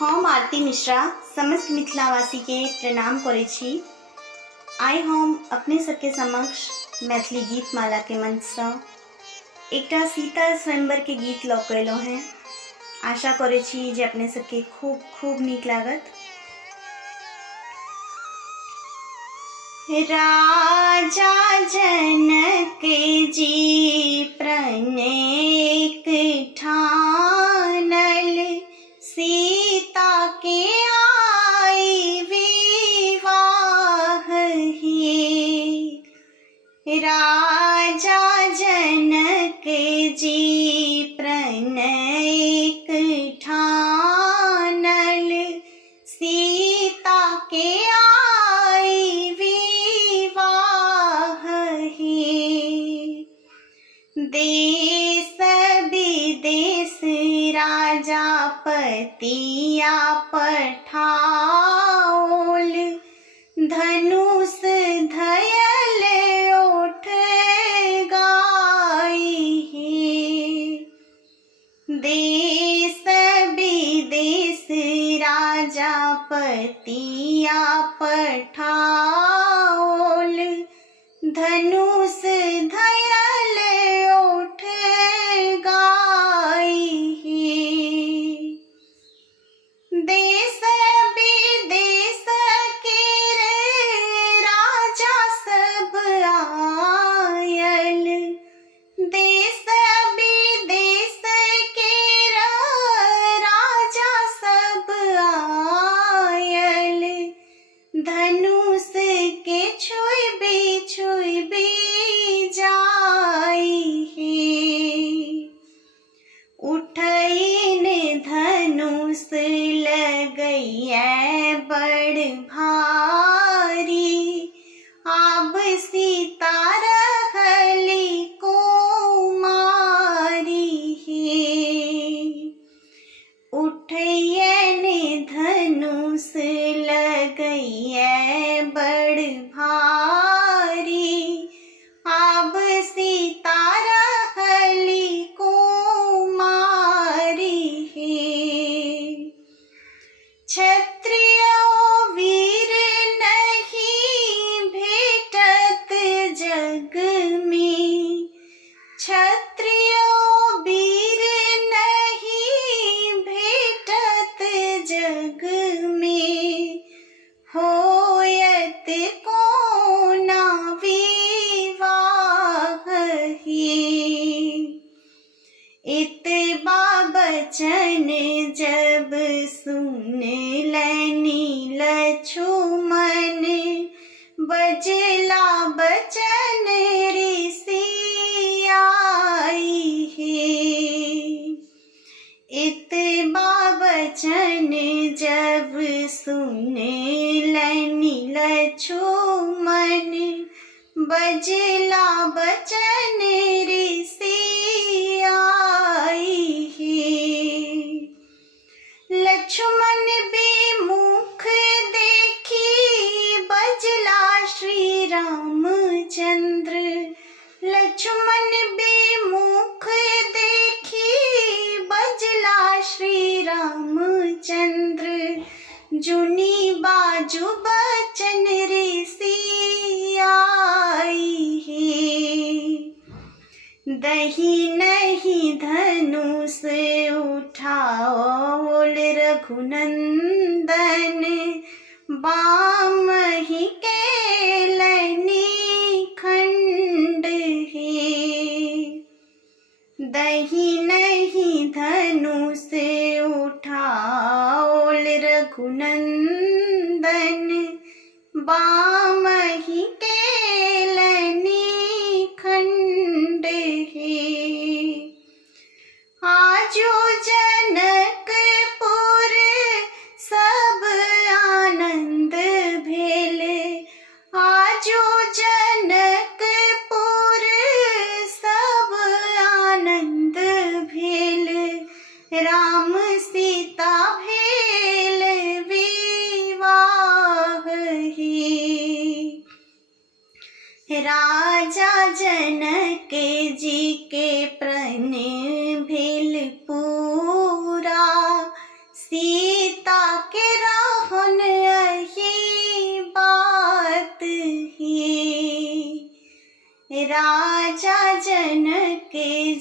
हम आरती मिश्रा समस्त मिथिलावासी के प्रणाम करे छी। आइ हम अपने सबके समक्ष मैथिली गीत माला के मंच से एकटा सीता स्वयंवर के गीत लऽ कऽ एलहुँ हैं। आशा करे छी जे अपने सबके खूब खूब नीक लागत। राजा जनक जी प्रणेक ठानल, सीता के आई विवाह हे। राजा जनक जी प्रणेक ठानल, सीता के आई विवाह हे। देश विदेश राजा पतिया पठाओल, धनुष धयल ओठ गाई हे। देश विदेश राजा पतिया पठाओल, धनुष धयल ओठ गाई हे। देश विदेश के राजा सब आयल, देश विदेश के राजा सब आयल, धनुष के छुइबे जाई हे। उठैन धनुष लगैया बड़ भारी, आब सीता रहली कुमारी हे। उठैन धनुष लगैया बड़ भारी, आब सीता रहली कुमारी हे। क्षत्रिय वीर नहीं भेटत जग में, क्षत्रिय वीर नहीं भेटत जग में, होयत कोना विवाह हे। इतबा बचन जब सुनलनि लक्ष्मण, बजला बचन ऋषि आई हे। इतबा बचन जब सुनलनि लक्ष्मण, बजला बचन ऋषि आई हे। लक्ष्मण विमुख देखी बजला श्री रामचंद्र, लक्ष्मण विमुख देखी बजला श्री रामचंद्र, जुनी बाजू बचन ऋषि आई हे। दही नहीं धनुष उठाओल रघुनंदन, बाम ही केलनि खंड हे। दही नहीं धनुष उठाओल रघुनंदन, बाम ही केलनि खंड हे। आजो जनकपुर सब आनंद भेल, आजो जनकपुर सब आनंद भेल, राम सीता भेल विवाह हे। राजा जनक जी के प्रण भेल पूरा, सीता राजा जनक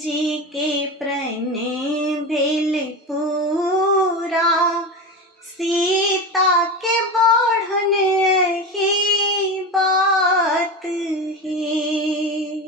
जी के प्रणय